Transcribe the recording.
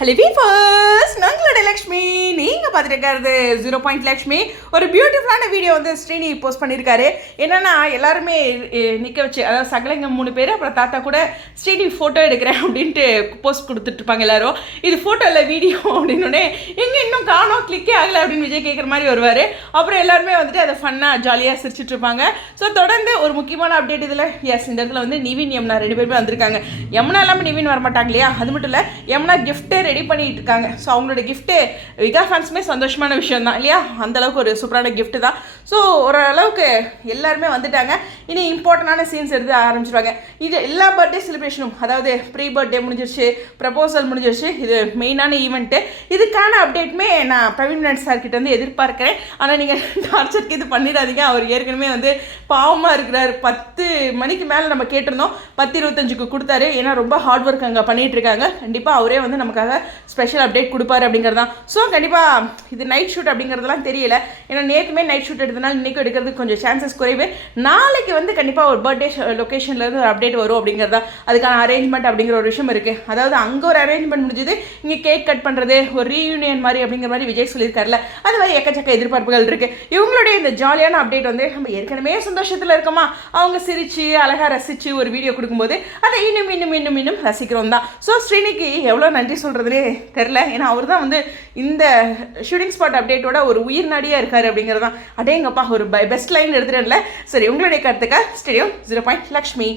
Hello வீஃபர்ஸ், நாங்களோட Lakshmi. நீங்கள் பார்த்துட்டு இருக்கிறது 0 லக்ஷ்மி. ஒரு பியூட்டிஃபுல்லான வீடியோ வந்து ஸ்ரீனி போஸ்ட் பண்ணியிருக்காரு. என்னென்னா எல்லாருமே நிற்க வச்சு, அதாவது சகலைங்க 3 பேர், அப்புறம் தாத்தா கூட ஸ்ரீனி ஃபோட்டோ எடுக்கிறேன் அப்படின்ட்டு போஸ்ட் கொடுத்துட்ருப்பாங்க எல்லாரும். இது ஃபோட்டோ இல்லை வீடியோ அப்படின்னோடனே எங்கே இன்னும் காணோம் கிளிக்கே ஆகலை அப்படின்னு விஜய் கேட்குற மாதிரி வருவார். அப்புறம் எல்லாருமே வந்துட்டு அதை ஃபன்னாக ஜாலியாக சிரிச்சிட்ருப்பாங்க. ஸோ தொடர்ந்து ஒரு முக்கியமான அப்டேட் இதில் இந்த இடத்துல வந்து நிவின் யமுனா 2 பேருமே வந்திருக்காங்க. யமுனா இல்லாமல் நிவின் வரமாட்டாங்க இல்லையா? அது மட்டும் இல்லை, யமுனா கிஃப்ட்டே ரெடி பண்ணிட்டு இருக்காங்க. ஸோ அவங்களோட கிஃப்ட்டு விகா ஃபேன்ஸுமே சந்தோஷமான விஷயம் தான் இல்லையா? அந்தளவுக்கு ஒரு சூப்பரான கிஃப்ட்டு தான். ஸோ ஓரளவுக்கு எல்லாருமே வந்துட்டாங்க. இனி இம்பார்ட்டண்டான சீன்ஸ் எடுத்து ஆரம்பிச்சிருவாங்க. இது எல்லா பர்த்டே செலிப்ரேஷனும், அதாவது ப்ரீ பர்த்டே முடிஞ்சிருச்சு, ப்ரப்போசல் முடிஞ்சிருச்சு, இது மெயினான ஈவெண்ட்டு. இதுக்கான அப்டேட்டுமே நான் பிரவீன் நாட் சார் கிட்ட வந்து எதிர்பார்க்குறேன். ஆனால் நீங்கள் டார்ச்சருக்கு இது பண்ணிடாதீங்க. அவர் ஏற்கனவே வந்து பாவமாக இருக்கிறார். 10 மணிக்கு மேலே நம்ம கேட்டிருந்தோம், 10:25க்கு கொடுத்தாரு. ஏன்னா ரொம்ப ஹார்ட் ஒர்க் அங்கே பண்ணிகிட்டு இருக்காங்க. கண்டிப்பாக அவரே வந்து நமக்காக ஸ்பெஷல் அப்டேட் கொடுப்பாரு அப்படிங்கிறதான். ஸோ கண்டிப்பாக இது நைட் ஷூட் அப்படிங்கிறதுலாம் தெரியல. ஏன்னா நேற்றுமே நைட் ஷூட் எடுத்தனால இன்றைக்கும் எடுக்கிறதுக்கு கொஞ்சம் சான்சஸ் குறைவு. நாளைக்கு வந்து கண்டிப்பாக ஒரு பர்த்டே லொக்கேஷன்லேருந்து ஒரு அப்டேட் வரும் அப்படிங்கிறதா. அதுக்கான அரேஞ்ச்மெண்ட் அப்படிங்கிற ஒரு விஷயம் இருக்குது. அதாவது அங்கே ஒரு அரேஞ்ச்மெண்ட் முடிஞ்சது, இங்கே கேக் கட் பண்ணுறது, ஒரு ரீயூனியன் மாதிரி அப்படிங்கிற மாதிரி விஜய் சொல்லியிருக்காருல. அது மாதிரி எக்கச்சக்க எதிர்பார்ப்புகள் இருக்குது. இவங்களுடைய இந்த ஜாலியான அப்டேட் வந்து நம்ம ஏற்கனவே சந்தோஷத்தில் இருக்கோமா, அவங்க சிரித்து அழகாக ரசித்து ஒரு வீடியோ கொடுக்கும்போது அதை இன்னும் இன்னும் இன்னும் இன்னும் ரசிக்கிறோம் தான். ஸோ ஸ்ரீனிக்கு எவ்வளோ நன்றி சொல்கிறதுலே தெரில. ஏன்னா அவர் தான் வந்து இந்த ஷூட்டிங் ஸ்பாட் அப்டேட்டோட ஒரு உயிர் நாடியாக இருக்கார் அப்படிங்கிறது தான். அடேங்கப்பா, ஒரு பெஸ்ட் லைன் எடுத்துட்டேன்ல. சரி, உங்களுடைய கருத்துக்க ஸ்டேடியம் 0 லக்ஷ்மி.